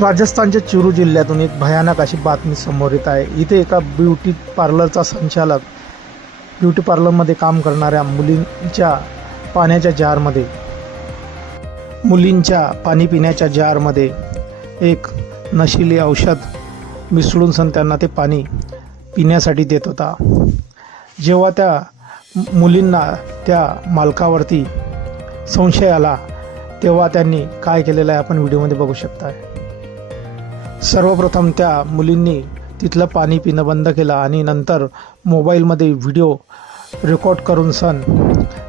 राजस्थानच्या चुरू जिल्ह्यातून एक भयानक अशी बातमी समोर येत आहे। इथे एका ब्युटी पार्लरचा संचालक ब्युटी पार्लरमध्ये काम करणाऱ्या मुलींच्या पाण्याच्या जारमध्ये पाणी पिण्याच्या जारमध्ये एक नशिली औषध मिसळून त्यांना ते पाणी पिण्यासाठी देत होता। जेव्हा त्या मुलींना त्या मालकावरती संशय आला तेव्हा त्यांनी काय केलेलं आहे आपण व्हिडिओमध्ये बघू शकता। सर्वप्रथम त्या मुलींनी तिथलं पाणी पिणं बंद केलं आणि नंतर मोबाईलमध्ये व्हिडिओ रेकॉर्ड करून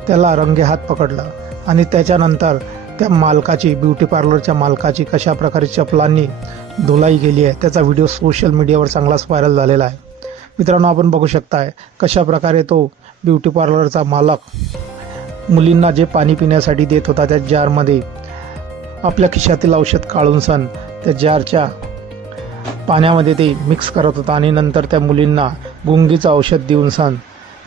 त्याला रंगेहात पकडलं आणि त्याच्यानंतर त्या मालकाची ब्युटी पार्लरच्या मालकाची कशा प्रकारे चपलांनी धुलाई केली आहे त्याचा व्हिडिओ सोशल मीडियावर चांगलाच व्हायरल झालेला आहे। मित्रांनो, आपण बघू शकताय कशा प्रकारे तो ब्युटी पार्लरचा मालक मुलींना जे पाणी पिण्यासाठी देत होता त्या जारमध्ये आपल्या खिशातील औषध काढून त्या जारच्या पाण्यामध्ये ते मिक्स करत होता आणि नंतर त्या मुलींना गुंगीचं औषध देऊन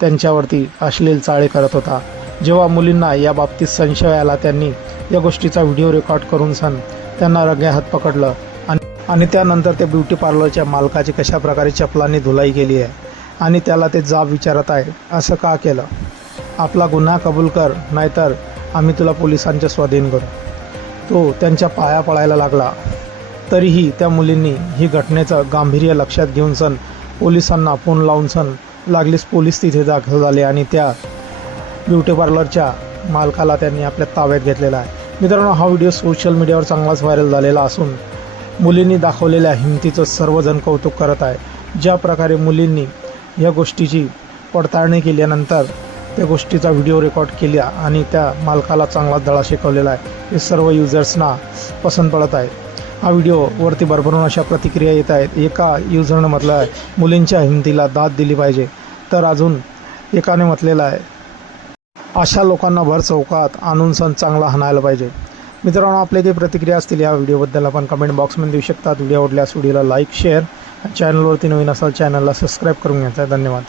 त्यांच्यावरती अश्लील चाळे करत होता। जेव्हा मुलींना या बाबतीत संशय आला त्यांनी या गोष्टीचा व्हिडिओ रेकॉर्ड करून त्यांना रंगेहात पकडलं आणि त्यानंतर त्या ब्युटी पार्लरच्या मालकाची कशा प्रकारे चपलांनी धुलाई केली आहे आणि त्याला ते जाब विचारत आहे, असं का केलं, आपला गुन्हा कबूल कर नाहीतर आम्ही तुला पोलिसांच्या स्वाधीन करू। तो त्यांच्या पाया पडायला लागला। तरीही त्या मुलींनी ही घटनेचं गांभीर्य लक्षात घेऊन पोलिसांना फोन लावून लागलीच पोलीस तिथे दाखल झाले आणि त्या ब्युटी पार्लरच्या मालकाला त्यांनी आपल्या ताब्यात घेतलेला आहे। मित्रांनो, हा व्हिडिओ सोशल मीडियावर चांगलाच व्हायरल झालेला असून मुलींनी दाखवलेल्या हिमतीचं सर्वजण कौतुक करत आहे। ज्या प्रकारे मुलींनी या गोष्टीची पडताळणी केल्यानंतर त्या गोष्टीचा व्हिडिओ रेकॉर्ड केला आणि त्या मालकाला चांगलाच धडा शिकवलेला आहे हे सर्व युजर्सना पसंत पडत आहे। हा व्हिडिओवरती भरभरून अशा प्रतिक्रिया येत आहेत। एका युजरनं म्हटलं आहे मुलींच्या हिमतीला दाद दिली पाहिजे, तर अजून एकाने म्हटलेलं आहे अशा लोकांना भर चौकात आणून चांगला हाणायला पाहिजे। मित्रांनो, आपले काही प्रतिक्रिया असतील या व्हिडिओबद्दल आपण कमेंट बॉक्समध्ये देऊ शकता। व्हिडिओ आवडल्यास व्हिडिओला लाईक शेअर, चॅनलवरती नवीन असाल चॅनलला सबस्क्राईब करून घ्यायचा। धन्यवाद।